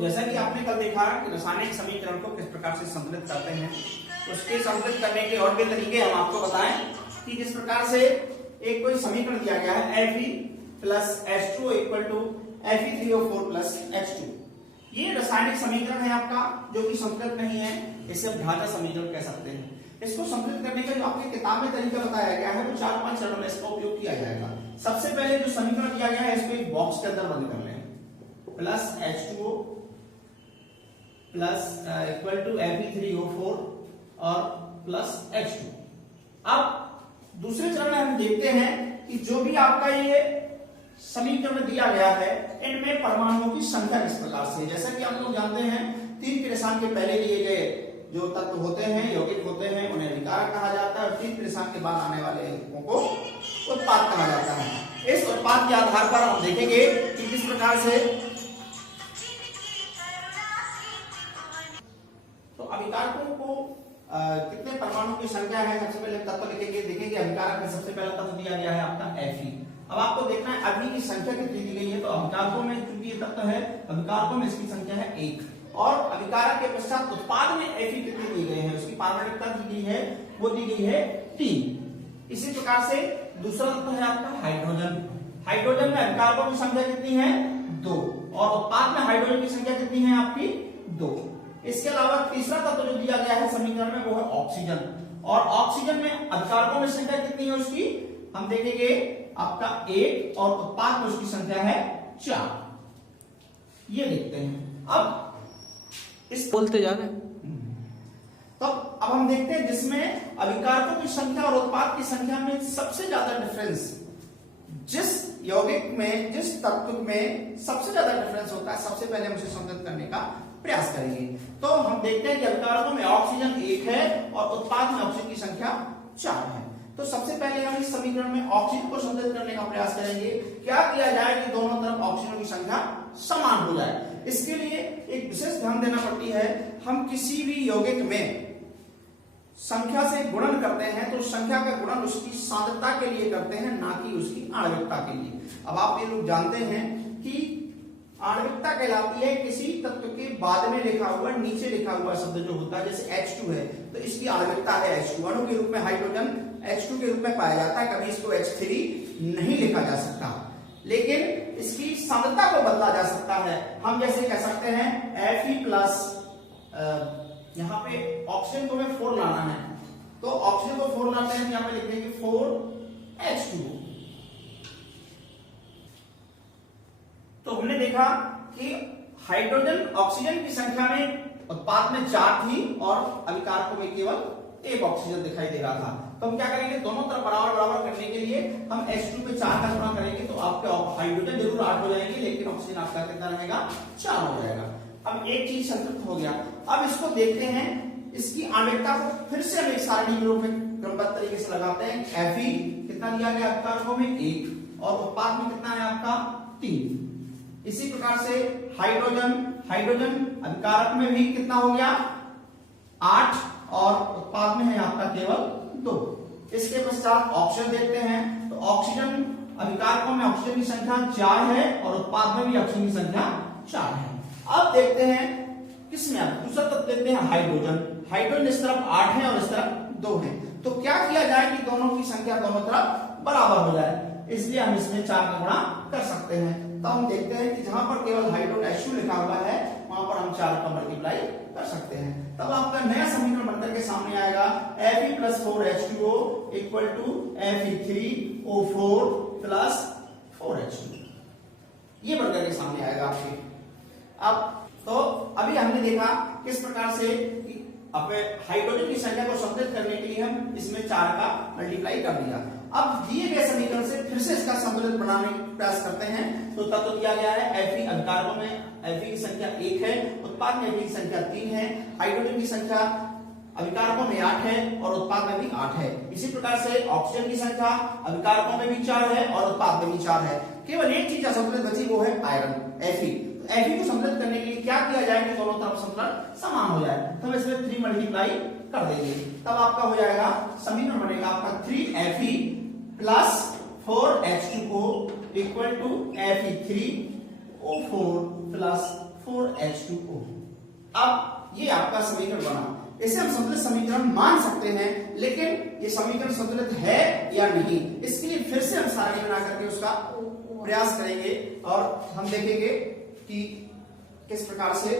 जैसा कि आपने कल देखा कि रासायनिक समीकरण को किस प्रकार से संतुलित करते हैं, उसके संतुलित करने के और भी तरीके हम आपको बताएं कि जिस प्रकार से एक कोई समीकरण दिया गया है Fe plus H2O equal to Fe3O4 plus H2। ये रासायनिक समीकरण है आपका जो कि संतुलित नहीं है, इसे ढांचा समीकरण कह सकते हैं। इसको संतुलित करने का जो आपकी किताब में तरीका बताया गया है वो 4-5 चरणों में इसका उपयोग किया जाएगा। सबसे पहले जो समीकरण दिया गया है इसको एक बॉक्स के अंदर बंद कर लें, plus H2O plus equal to Fe3O4 और प्लस H2। अब दूसरे चरण में हम देखते हैं कि जो भी आपका ये समीकरण दिया गया है इनमें परमाणुओं की संख्या किस प्रकार से है। जैसा कि आप लोग जानते हैं 3 कृषांक के पहले दिए गए जो तत्व होते हैं, यौगिक होते हैं, उन्हें विकारक कहा जाता है और 3 कृषांक के बाद आने वाले यौगिकों को उत्पाद कहा जाता है। इस उत्पाद के आधार पर हम देखेंगे कि किस प्रकार से तो अभिकारकों को कितने परमाणु की संख्या है। सबसे पहले तत्व लिखेंगे, देखेंगे अभिकारक में सबसे पहला तत्व दिया गया है आपका Fe। अब आपको देखना है अभी की संख्या कितनी दी गई है, तो अभिकारकों में चूंकि ये तत्व है, अभिकारकों में इसकी संख्या है 1 और अभिकारक के पश्चात उत्पाद में Fe कितनी दी गई है, उसकी पारमाणिकता दी गई है, वो दी गई है 3। इसी प्रकार से दूसरा तत्व है आपका हाइड्रोजन। हाइड्रोजन में अभिकारकों की संख्या कितनी है 2 और उत्पाद में हाइड्रोजन की संख्या कितनी है आपकी 2। इसके अलावा तीसरा तत्व जो दिया गया है समीकरण में वो है ऑक्सीजन और ऑक्सीजन में अभिकारकों में संख्या कितनी है उसकी हम देखेंगे आपका 1 और उत्पाद में उसकी संख्या है 4। ये देखते हैं। अब इस बोलते जा रहे तो अब हम देखते हैं जिसमें अभिकारकों की संख्या और उत्पाद की संख्या में सबसे ज्यादा डिफरेंस, जिस यौगिक में जिस तत्व में सबसे ज्यादा डिफरेंस होता है सबसे पहले हम उसे संतुलित करने का प्रयास करेंगे। तो हम देखते हैं कि अभिकारकों में ऑक्सीजन 1 है और उत्पाद में ऑक्सीजन की संख्या 4 है। तो सबसे पहले हम इस समीकरण में ऑक्सीजन को संतुलित करने का प्रयास करेंगे। क्या किया जाए कि दोनों तरफ ऑक्सीजन की संख्या समान हो जाए। इसके लिए एक विशेष ध्यान देना पड़ती है, हम किसी भी यौगिक में संख्या से गुणन करते हैं तो संख्या का गुणन उसकी सांद्रता के लिए करते हैं, ना कि उसकी आणविकता के लिए। अब आप ये लोग जानते हैं कि आणविकता कहलाती है किसी तत्व के बाद में लिखा हुआ नीचे लिखा हुआ शब्द जो होता है, जैसे H2 है तो इसकी आणविकता है H2, अणु के रूप में हाइड्रोजन H2 के रूप में पाया जाता है, कभी इसको H3 नहीं लिखा जा सकता, लेकिन इसकी सांद्रता को बदला जा सकता है। हम जैसे कह सकते हैं Fe प्लस यहाँ पे ऑक्सीजन को हमें 4 लाना है तो ऑक्सीजन को 4 लाते हैं, यहाँ पे लिख देंगे 4H2। तो हमने देखा कि हाइड्रोजन ऑक्सीजन की संख्या में उत्पाद में 4 थी और अभिकारकों में केवल 1 ऑक्सीजन दिखाई दे रहा था। तो हम क्या करेंगे, दोनों तरफ बराबर बराबर करने के लिए हम H2 पे 4 का गुणा करेंगे तो आपके हाइड्रोजन जरूर 8 हो जाएंगे, लेकिन ऑक्सीजन आपका कितना रहेगा 4 हो जाएगा। अब एक चीज संतुलित हो गया। अब इसको देखते हैं, इसकी आणविकता को फिर से हम एक सारणी के रूप में क्रमबद्ध तरीके से लगाते हैं। Fe कितना दिया गया अभिकारकों में 1 और उत्पाद में कितना है आपका 3। इसी प्रकार से हाइड्रोजन अभिकारक में भी कितना हो गया 8 और उत्पाद में है आपका केवल 2। इसके पश्चात ऑक्सीजन देखते हैं तो ऑक्सीजन अभिकारकों में ऑक्सीजन की संख्या 4 है और उत्पाद में भी ऑक्सीजन की संख्या 4 है। अब देखते हैं किसमें आप दूसरा तत्व देखते हैं हाइड्रोजन इस तरफ 8 है और इस तरफ 2 है। तो क्या किया जाए कि दोनों की संख्या दोनों तरफ बराबर हो जाए, इसलिए हम इसमें 4 का गुणा कर सकते हैं। तो हम देखते हैं कि जहां पर केवल हाइड्रोजन H2 लिखा हुआ है वहां पर हम 4 का मल्टीप्लाई कर सकते हैं। तब आपका नया समीकरण बनकर के सामने आएगा Fe plus 4H2O equal to Fe3O4 plus 4H2। ये बनकर के सामने आएगा आपके। अब तो अभी हमने देखा किस प्रकार से हाइड्रोजन की संख्या को संतुलित करने के लिए हम इसमें 4 का मल्टीप्लाई कर दिया। अब दिए गए समीकरण से फिर से इसका संतुलित बनाने का प्रयास करते हैं। तो तत्व दिया गया है Fe, अभिकारकों में Fe की संख्या 1 है, उत्पाद में Fe की संख्या 3 है, हाइड्रोजन की संख्या अभिकारकों में 8 है और उत्पाद में भी 8 है। इसी प्रकार से ऑक्सीजन की संख्या अभिकारकों में भी 4 है और उत्पाद में भी 4 है। केवल एक चीज असंतुलित बची वो है आयरन Fe। Fe को संतुलित करने के लिए क्या किया जाए कि दोनों तरफ संतुलन समान हो जाए, तो हम इसमें 3 मल्टीप्लाई कर देंगे, तब आपका हो जाएगा समीकरण बनेगा आपका 3Fe plus 4H2O equal to Fe3O4 plus 4H2O। अब ये आपका समीकरण बना। इसे हम संतुलित समीकरण मान सकते हैं, लेकिन ये समीकरण संतुलित है या नहीं, इसके लिए फिर से हम सारणी बना करके उसका प्रयास करेंगे और हम देखेंगे कि किस प्रकार से।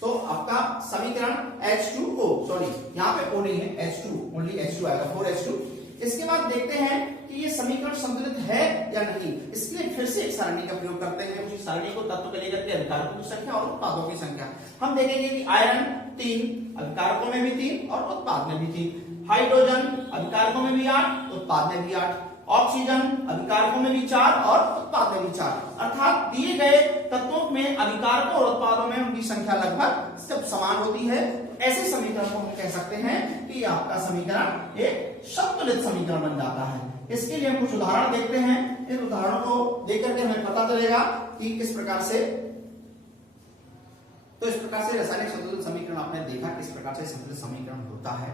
तो आपका समीकरण H2O, सॉरी यहाँ पे O नहीं है, H2, ओनली H2 आएगा, 4H2। इसके बाद देखते हैं कि ये समीकरण संतुलित है या नहीं, इसके लिए फिर से एक सारणी का प्रयोग करते हैं। उसी सारणी को तत्व को लेकर के अभिकारकों की संख्या और उत्पादों की संख्या हम देखेंगे कि आयरन 3, अभिकारकों में भी 3 और उत्पाद में भी 3, हाइड्रोजन अभिकारकों में भी 8, उत्पाद में भी 8, ऑक्सीजन अभिकारकों में भी 4 और उत्पाद में भी 4, अर्थात दिए गए तत्वों में अभिकारकों और उत्पादों में उनकी संख्या लगभग सब समान होती है। ऐसे समीकरण को हम कह सकते हैं कि आपका समीकरण एक संतुलित समीकरण बन जाता है। इसके लिए हम कुछ उदाहरण देखते हैं। इन उदाहरणों को देकर के हमें पता चलेगा कि किस प्रकार से, तो इस प्रकार से रासायनिक संतुलन समीकरण आपने देखा किस प्रकार से संतुलित समीकरण होता है।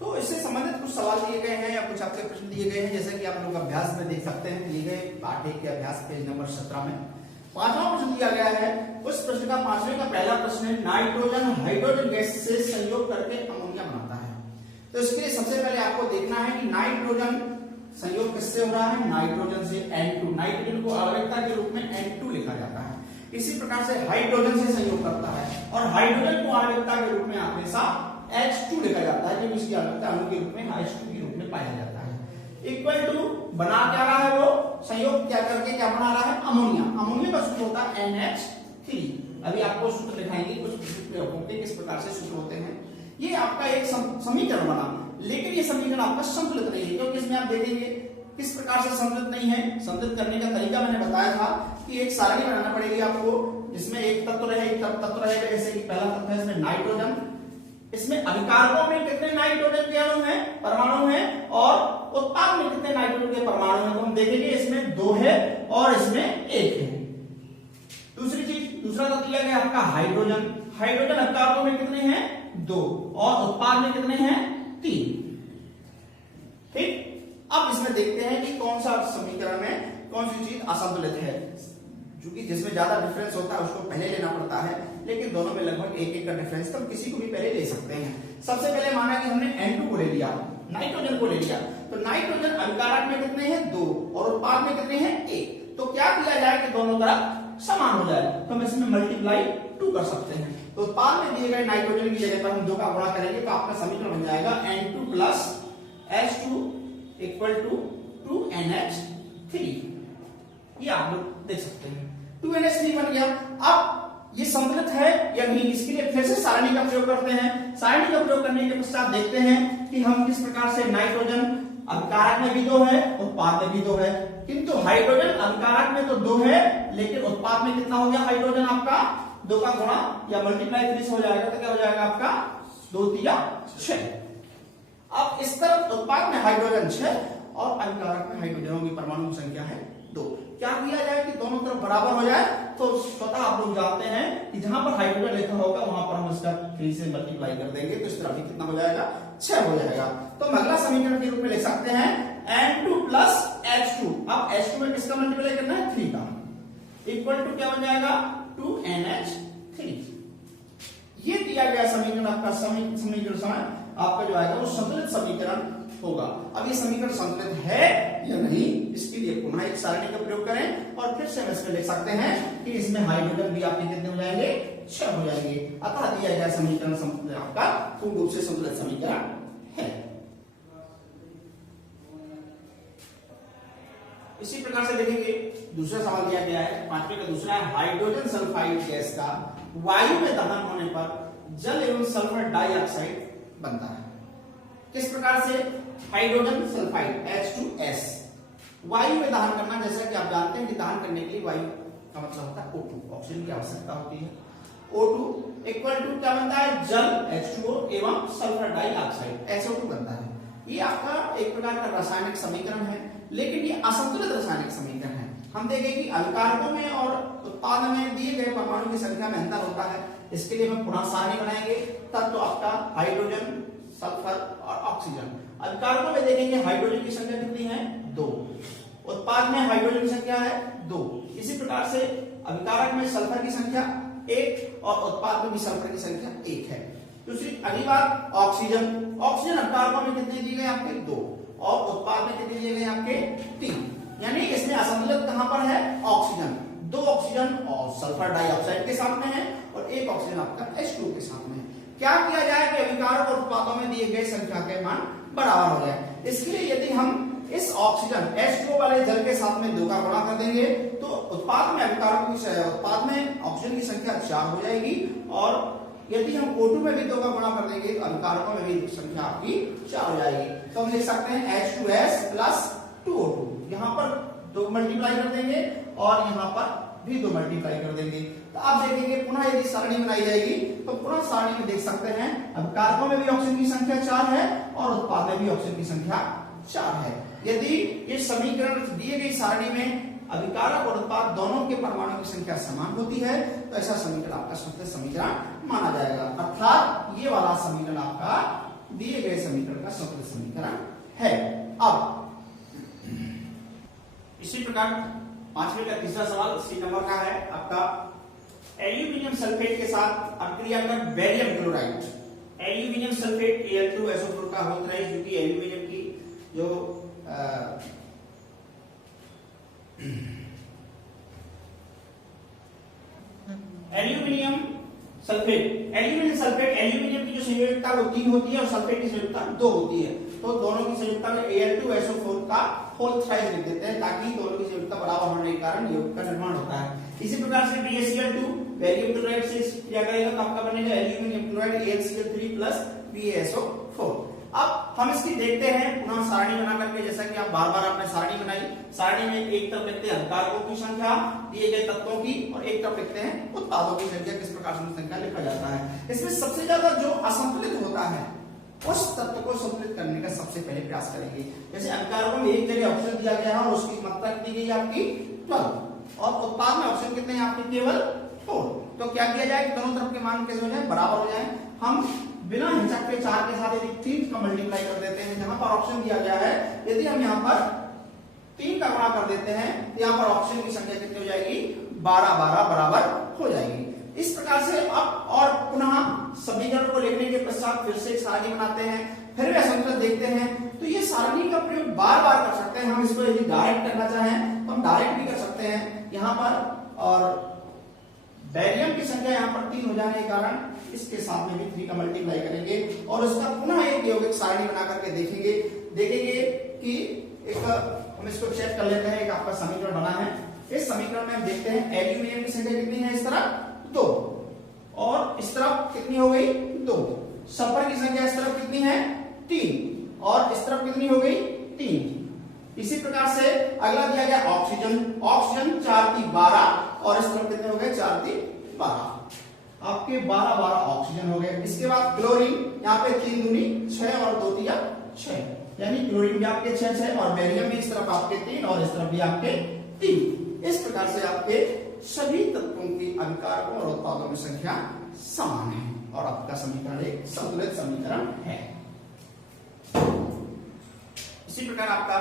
तो इससे संबंधित कुछ सवाल दिए गए हैं या कुछ आपके प्रश्न दिए गए हैं, जैसे कि आप लोग अभ्यास में देख सकते हैं दिए गए पाठ्य के अभ्यास पेज नंबर 17 में 5वां प्रश्न दिया गया है। उस प्रश्न का 5वें का पहला प्रश्न है, नाइट्रोजन हाइड्रोजन गैस से संयोग करके अमोनिया बनाता है। तो इसके लिए सबसे पहले आपको देखना है कि नाइट्रोजन संयोग किससे हो रहा है, नाइट्रोजन से N2। नाइट्रोजन को आवृत्ता के रूप में N2 लिखा जाता है। इसी प्रकार से हाइड्रोजन से संयोग करता है और हाइड्रोजन को आवृत्ता के रूप में हमेशा H2 लिखा जाता है, जब इसकी आवृत्ता अणु के रूप में H2 के रूप में पाया जाता है। इक्वल टू बना क्या रहा है, वो संयोग क्या करके क्या बना रहा है, अमोनिया। अमोनिया का सूत्र होता है NH3। अभी आपको सूत्र दिखाएंगे कुछ प्रयोगों के किस प्रकार से सूत्र होते हैं। ये आपका एक समीकरण बना, लेकिन ये समीकरण आपका संतुलित नहीं है, क्योंकि इसमें आप देखेंगे किस प्रकार से संतुलित नहीं है। संतुलित करने का तरीका मैंने बताया था कि एक सारणी बनाना पड़ेगी आपको, जिसमें एक तत्व रहे, एक तत्व रहेगा। जैसे कि पहला तत्व है इसमें नाइट्रोजन, इसमें अभिकारकों में कितने नाइट्रोजन के अणु हैं, परमाणु हैं, और उत्पाद में कितने नाइट्रोजन के परमाणु हैं। तो हम देखेंगे इसमें 2 है और इसमें 1 है। दूसरी चीज, दूसरा तत्व लिया गया आपका हाइड्रोजन। हाइड्रोजन अभिकारकों में कितने हैं, 2, और उत्पाद में कितने हैं, 3। ठीक, अब इसमें देखते हैं कि कौन सा समीकरण में कौन सी चीज असंतुलित है। क्योंकि जिसमें ज्यादा डिफरेंस होता है उसको पहले लेना पड़ता है, लेकिन दोनों में लगभग 1-1 का डिफरेंस, तो हम किसी को भी पहले ले सकते हैं। सबसे पहले माना कि हमने N2 को ले लिया, नाइट्रोजन को ले लिया, तो नाइट्रोजन अभिकारक में कितने हैं, 2, और उत्पाद में कितने हैं, 1। तो क्या किया जाए कि दोनों तरफ समान हो जाए, तो हम इसमें मल्टीप्लाई 2 कर सकते हैं। तो उत्पाद में दिए गए नाइट्रोजन की जगह पर हम 2 का गुणा करेंगे, तो आपका समीकरण बन जाएगा N2 plus H2 equal to 2NH3। ये आप लोग देख सकते हैं 2NH3 बन गया। अब ये संतुलित है या नहीं, इसके लिए फिर से सारणी का प्रयोग करते हैं। सारणी का प्रयोग करने के पश्चात देखते हैं कि हम किस प्रकार से, नाइट्रोजन अभिकारक में भी 2 है, उत्पाद में भी 2 है, किंतु हाइड्रोजन अभिकारक में तो 2 है, लेकिन उत्पाद में कितना हो गया, हाइड्रोजन आपका 2 का गुणा या मल्टीप्लाई 3 से हो जाएगा, तो क्या हो जाएगा आपका 2 3 6। अब इस तरफ उत्पाद में हाइड्रोजन 6 और अभिकारक में हाइड्रोजनों की परमाणु संख्या है 2। क्या किया जाए कि दोनों तरफ बराबर हो जाए, तो स्वतः आप लोग जानते हैं कि जहां पर हाइड्रोजन लिखा होगा वहां पर हम इसका 3 से मल्टीप्लाई कर देंगे, तो इस तरफ भी कितना हो जाएगा, 6 हो जाएगा। तो हम अगला समीकरण के रूप में लिख सकते हैं N2 प्लस H2। अब H2 में किसका मल्टीप्लाई करना है, 3 का, इक्वल टू क्या बन जाएगा, 2NH3। ये दिया गया समीकरण आपका समीकरण आपका जो आएगा वो संतुलित समीकरण होगा। अब ये समीकरण संतुलित है या नहीं, इसके लिए पुनः एक सारणी का प्रयोग करें और फिर से हम इसमें लिख सकते हैं कि इसमें हाइड्रोजन भी आपके कितने हो जाएंगे, 6 हो जाएंगे। अतः दिया गया समीकरण आपका पूर्ण रूप से संतुलित समीकरण है। इसी प्रकार से देखेंगे दूसरा सवाल दिया गया है, 5वें का दूसरा है, हाइड्रोजन सल्फाइड गैस का वायु में दहन होने पर जल एवं सल्फर डाइऑक्साइड बनता है। किस प्रकार से, हाइड्रोजन सल्फाइड H2S वायु में दहन करना, जैसा कि आप जानते हैं कि दहन करने के लिए वायु का मतलब होता है O2, ऑक्सीजन की आवश्यकता होती है। O2 इक्वल टू क्या बनता है, जल H2O एवं सल्फर डाइऑक्साइड SO2 बनता है। ये आपका एक प्रकार का रासायनिक समीकरण है, लेकिन ये असंतुलित रासायनिक समीकरण है। हम देखें कि अभिकारकों में और उत्पाद में दिए गए परमाणु की संख्या में अंतर होता है। इसके लिए हम पुनः सारणी बनाएंगे। तब तो आपका हाइड्रोजन, सल्फर और ऑक्सीजन। अभिकारकों में देखेंगे हाइड्रोजन की संख्या कितनी है, 2, उत्पाद में हाइड्रोजन की संख्या है 2। इसी प्रकार से अभिकारक में सल्फर की संख्या 1 और उत्पाद में भी सल्फर की संख्या 1 है। दूसरी अगली बात ऑक्सीजन, ऑक्सीजन अभिकारकों में कितने दिए गए आपके 2 और उत्पाद में कितने दिए गए आपके 3, यानी इसमें असंतुलित कहां पर है ऑक्सीजन, 2 ऑक्सीजन और सल्फर डाइऑक्साइड के साथ में है और 1 ऑक्सीजन आपका H2 के साथ में है। क्या किया जाए कि अभिकारक और उत्पादों में दिए गए संख्या के मान बराबर हो जाए, इसलिए यदि हम इस ऑक्सीजन H2 वाले जल के साथ में 2 का गुणा कर देंगे तो उत्पाद में अभिकारकों की उत्पाद में ऑक्सीजन की संख्या 4 हो जाएगी और यदि हम O2 में भी 2 का गुणा कर देंगे तो अभिकारकों में भी संख्या आपकी 4 हो जाएगी। तो हम लिख सकते हैं H2S प्लस 2O2, यहाँ पर 2 मल्टीप्लाई कर देंगे और यहाँ पर भी 2 मल्टीप्लाई कर देंगे। तो आप देखेंगे पुनः यदि सारणी बनाई जाएगी तो पुनः सारणी में देख सकते हैं अभिकारकों में भी ऑक्सीजन की संख्या 4 है और उत्पाद में भी ऑक्सीजन की संख्या 4 है। यदि ये समीकरण दिए गई सारणी में अभिकारक और उत्पाद दोनों के परमाणु की संख्या समान होती है तो ऐसा समीकरण आपका संतुलित समीकरण माना जाएगा, अर्थात ये वाला समीकरण आपका दिए गए समीकरण का संतुलित समीकरण है। अब इसी प्रकार 5वें का तीसरा सवाल सी नंबर का है आपका, एल्यूमिनियम सल्फेट के साथ अभिक्रिया कर barium chloride, aluminium sulphate Al2SO4 का होता है जो कि एल्यूमिनियम की जो एल्यूमिनियम सल्फेट, एल्यूमिनियम की जो संयोजकता वो 3 होती है और सल्फेट की संयोजकता 2 होती है, तो दोनों की संयोजकता में Al2SO4 का होल थ्राइस लिख देते हैं ताकि दोनों की संयोजकता बराबर होने के कारण यौगिक का निर्माण होता है। इसी प्रकार से BaCl2 बेरियम क्लोराइड से क्रिया करेगा तो आपका बनेगा aluminium chloride AlCl3 plus BaSO4। अब हम इसकी देखते हैं पुनः सारणी बना करके, जैसा कि आप बार बार आपने सारणी बनाई, सारणी में एक तरफ लिखते हैं अभिकारकों की संख्या दिए गए तत्वों की और एक तरफ लिखते हैं उत्पादों की संख्या, किस प्रकार से संख्या लिखा जाता है। इसमें सबसे ज्यादा जो असंतुलित होता है उस तत्व को संतुलित करने का सबसे पहले प्रयास करेंगे। जैसे अभिकारकों में एक जगह ऑक्सीजन दिया गया है और उसकी मात्रा कितनी गई आपकी 12 और उत्पाद में ऑक्सीजन कितने हैं आपके केवल 4, तो क्या किया जाए दोनों तरफ के मान कैसे हो जाए बराबर हो जाए। हम बिना हिचक के 4 के साथ यदि 3 का मल्टीप्लाई कर देते हैं, जहां पर ऑप्शन दिया गया है यदि हम यहाँ पर 3 का गुणा कर देते हैं तो यहाँ पर ऑप्शन की संख्या कितनी हो जाएगी 12 12 बराबर हो जाएगी। इस प्रकार से अब और पुनः समीकरण को लिखने के पश्चात फिर से एक सारणी बनाते हैं, फिर भी असंतुलित देखते हैं, तो ये सारणी का प्रयोग बार बार कर सकते हैं। हम इसको यदि डायरेक्ट करना चाहें तो हम डायरेक्ट भी कर सकते हैं यहाँ पर, और बेरियम की संख्या यहाँ पर 3 हो जाने के कारण इसके साथ में भी 3 का मल्टीप्लाई करेंगे और उसका पुनः एक यौगिक सारणी बना करके देखेंगे कि एक हम इसको चेक कर लेते हैं। एक आपका समीकरण बना है, इस समीकरण में हम देखते हैं एल्यूमिनियम की संख्या कितनी है, इस तरफ 2 और इस तरफ कितनी हो गई 2, सल्फर की संख्या इस तरफ कितनी है 3 और इस तरफ कितनी हो गई 3। इसी प्रकार से अगला दिया गया ऑक्सीजन, ऑक्सीजन 4 3 12 और इस तरफ कितने हो गए 4 3 12, आपके 12 12 ऑक्सीजन हो गए। इसके बाद क्लोरीन, यहाँ पे 3 दूनी 6 और 2 3 6, यानी क्लोरीन भी आपके 6 6 और बेरियम भी इस तरफ आपके 3 और इस तरफ भी आपके 3। इस प्रकार से आपके सभी तत्वों की अभिकारकों और उत्पादों में संख्या समान है और आपका समीकरण एक संतुलित समीकरण है। इसी प्रकार आपका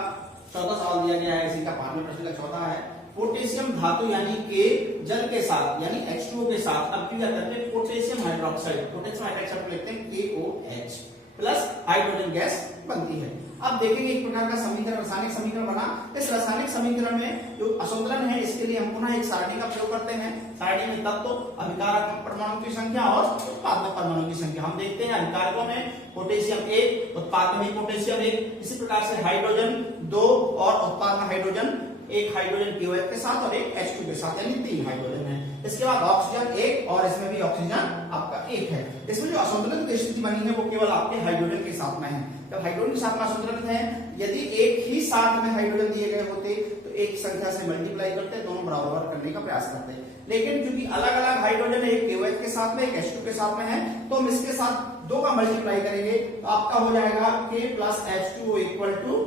14 सवाल दिया गया है, इसी का 5वें प्रश्न का 14 है, पोटेशियम धातु यानी के जल के साथ यानी H2O के साथ अभिक्रिया करके पोटेशियम हाइड्रोक्साइड, पोटेशियम हाइड्रोक्साइड लिखते हैं KOH प्लस हाइड्रोजन गैस बनती है। अब देखेंगे एक प्रकार का समीकरण, रासायनिक समीकरण बना। इस रासायनिक समीकरण में जो असंतुलन है इसके लिए हम पुनः एक सारणी का प्रयोग करते हैं। सारणी में तत्व, अभिकारक में परमाणु की संख्या और उत्पाद में परमाणु की संख्या। हम देखते हैं अभिकारकों में पोटेशियम 1, उत्पाद में पोटेशियम 1, इसी प्रकार से हाइड्रोजन 2 और उत्पाद में हाइड्रोजन, एक हाइड्रोजन KOH के साथ और एक H2 के साथ, यानी 3 हाइड्रोजन है। इसके बाद ऑक्सीजन 1 और इसमें भी ऑक्सीजन आपका 1 है। इसमें जो असंतुलित स्थिति बनी है वो केवल आपके हाइड्रोजन के साथ में है। जब हाइड्रोजन के साथ में असंतुलित है, यदि एक ही साथ में हाइड्रोजन दिए गए होते तो एक संख्या से मल्टीप्लाई करते, दोनों बराबर करने का प्रयास करते। लेकिन क्योंकि अलग अलग हाइड्रोजन है, एक KOH के साथ में एक H2 के साथ में है, तो हम इसके साथ 2 का मल्टीप्लाई करेंगे तो आपका हो जाएगा K plus H2O equal to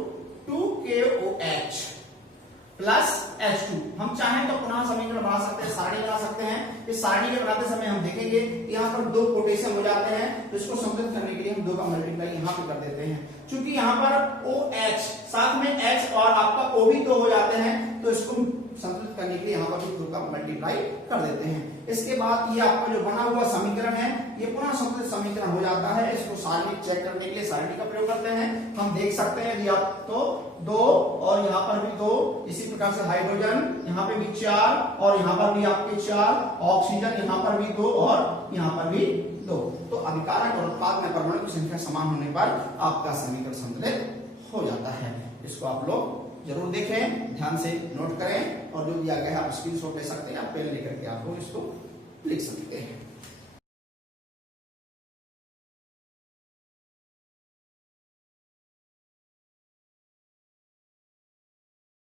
2KOH plus H2। हम चाहें तो पुनः समीकरण बना सकते हैं, सारणी बना सकते हैं। इस सारणी के बनाते समय हम देखेंगे यहाँ पर 2 पोटेशियम हो जाते हैं, तो इसको संतुलित करने के लिए हम 2 का मल्टीप्लाई यहाँ पे कर देते हैं। चूंकि यहाँ पर OH साथ में H और आपका O भी 2 हो जाते हैं, तो इसको संतुलित करने के लिए यहाँ पर भी 2 का मल्टीप्लाई कर देते हैं। इसके बाद ये आपका जो बना हुआ समीकरण है ये पुनः संतुलित समीकरण हो जाता है। इसको सारणी चेक करने के लिए सारणी का प्रयोग करते हैं। हम देख सकते हैं यदि आप तो 2 और यहाँ पर भी 2, इसी प्रकार से हाइड्रोजन यहाँ पे भी 4 और यहाँ पर भी आपके 4, ऑक्सीजन यहाँ पर भी 2 और यहाँ पर भी 2। तो अभिकारक और उत्पाद में परमाणु की संख्या समान होने पर आपका समीकरण संतुलित हो जाता है। इसको आप लोग जरूर देखें, ध्यान से नोट करें और जो दिया गया है आप स्क्रीनशॉट ले सकते हैं, आप पेन लेकर के आप लोग इसको लिख सकते हैं।